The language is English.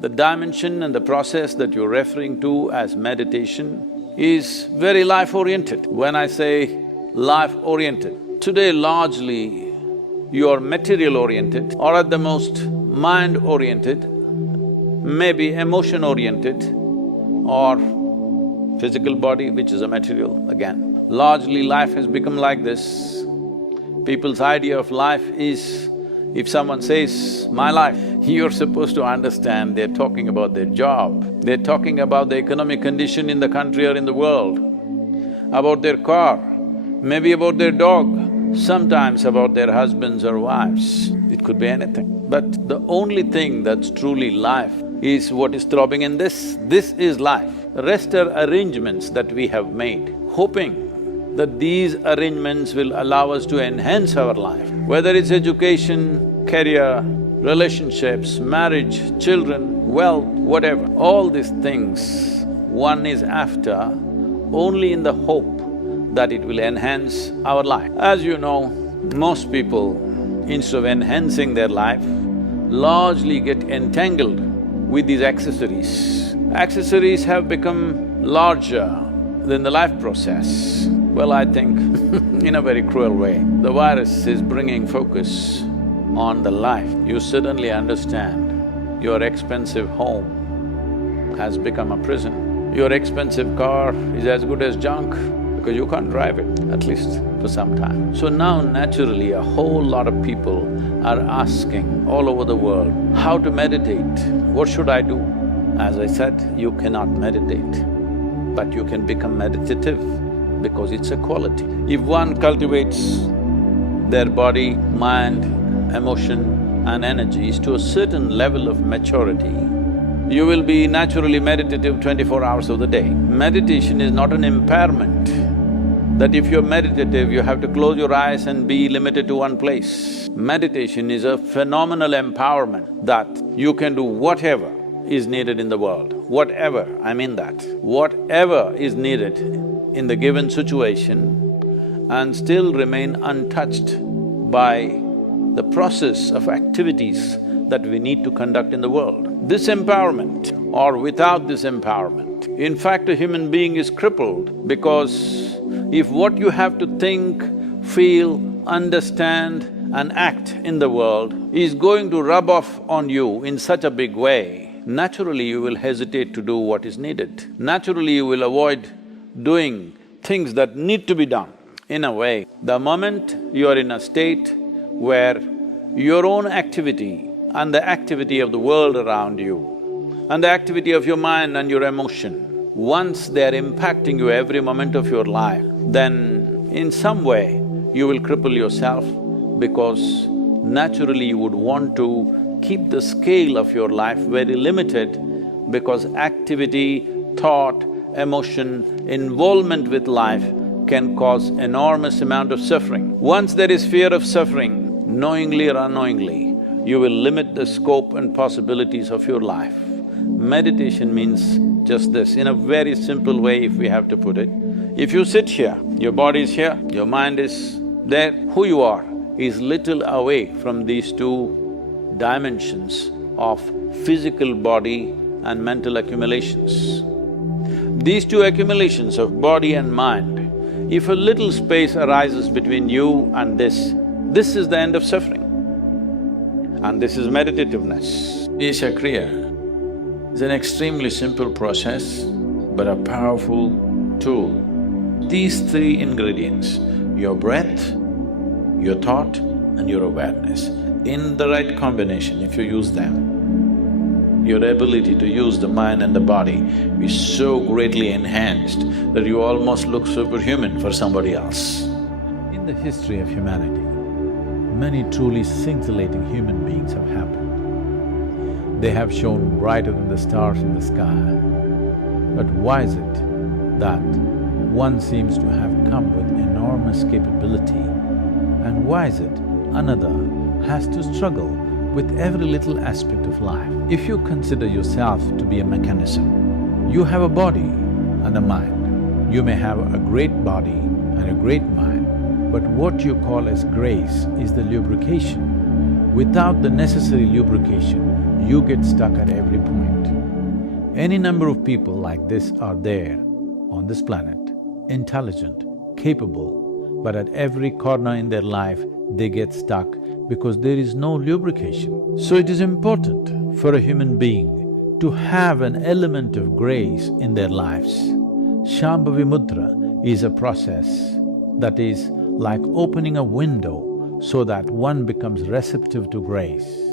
The dimension and the process that you're referring to as meditation is very life-oriented. When I say life-oriented, today largely you're material-oriented or at the most mind-oriented, maybe emotion-oriented or physical body, which is a material again. Largely life has become like this. People's idea of life is, if someone says, my life, you're supposed to understand they're talking about their job, they're talking about the economic condition in the country or in the world, about their car, maybe about their dog, sometimes about their husbands or wives. It could be anything. But the only thing that's truly life is what is throbbing in this. This is life. The rest are arrangements that we have made, hoping that these arrangements will allow us to enhance our life. Whether it's education, career, relationships, marriage, children, wealth, whatever, all these things one is after only in the hope that it will enhance our life. As you know, most people, instead of enhancing their life, largely get entangled with these accessories. Accessories have become larger than the life process. Well, I think in a very cruel way, the virus is bringing focus on the life. You suddenly understand your expensive home has become a prison. Your expensive car is as good as junk because you can't drive it, at least for some time. So now naturally a whole lot of people are asking all over the world, how to meditate, what should I do? As I said, you cannot meditate, but you can become meditative because it's a quality. If one cultivates their body, mind, emotion and energies to a certain level of maturity, you will be naturally meditative 24 hours of the day. Meditation is not an impairment, that if you're meditative, you have to close your eyes and be limited to one place. Meditation is a phenomenal empowerment that you can do whatever is needed in the world, whatever, I mean that, whatever is needed in the given situation and still remain untouched by the process of activities that we need to conduct in the world. This empowerment or without this empowerment, in fact a human being is crippled because if what you have to think, feel, understand and act in the world is going to rub off on you in such a big way, naturally you will hesitate to do what is needed. Naturally you will avoid doing things that need to be done. In a way, the moment you are in a state where your own activity and the activity of the world around you and the activity of your mind and your emotion, once they're impacting you every moment of your life, then in some way you will cripple yourself because naturally you would want to keep the scale of your life very limited because activity, thought, emotion, involvement with life can cause enormous amount of suffering. Once there is fear of suffering, knowingly or unknowingly, you will limit the scope and possibilities of your life. Meditation means just this, in a very simple way if we have to put it. If you sit here, your body is here, your mind is there, who you are is little away from these two dimensions of physical body and mental accumulations. These two accumulations of body and mind, if a little space arises between you and this is the end of suffering. And this is meditativeness. Isha Kriya is an extremely simple process but a powerful tool. These three ingredients, your breath, your thought and your awareness, in the right combination, if you use them, your ability to use the mind and the body is so greatly enhanced that you almost look superhuman for somebody else. In the history of humanity, many truly scintillating human beings have happened. They have shone brighter than the stars in the sky. But why is it that one seems to have come with enormous capability, and why is it another has to struggle with every little aspect of life? If you consider yourself to be a mechanism, you have a body and a mind. You may have a great body and a great mind, but what you call as grace is the lubrication. Without the necessary lubrication, you get stuck at every point. Any number of people like this are there on this planet, intelligent, capable, but at every corner in their life, they get stuck because there is no lubrication. So it is important for a human being to have an element of grace in their lives. Shambhavi Mudra is a process that is like opening a window so that one becomes receptive to grace.